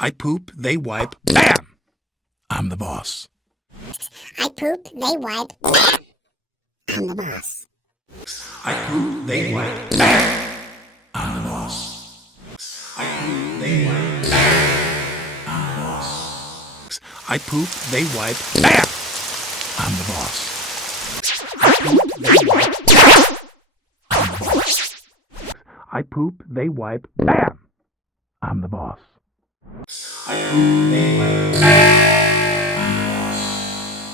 I poop, they wipe, bam! I'm the boss. I poop, they wipe, bam! I'm the boss. I poop, they wipe, bam! I'm the boss. I poop, they wipe, bam! I'm the boss. I poop, they wipe, bam! I'm the boss. I poop, they wipe, bam! I'm the boss. I poop, they wipe, bam!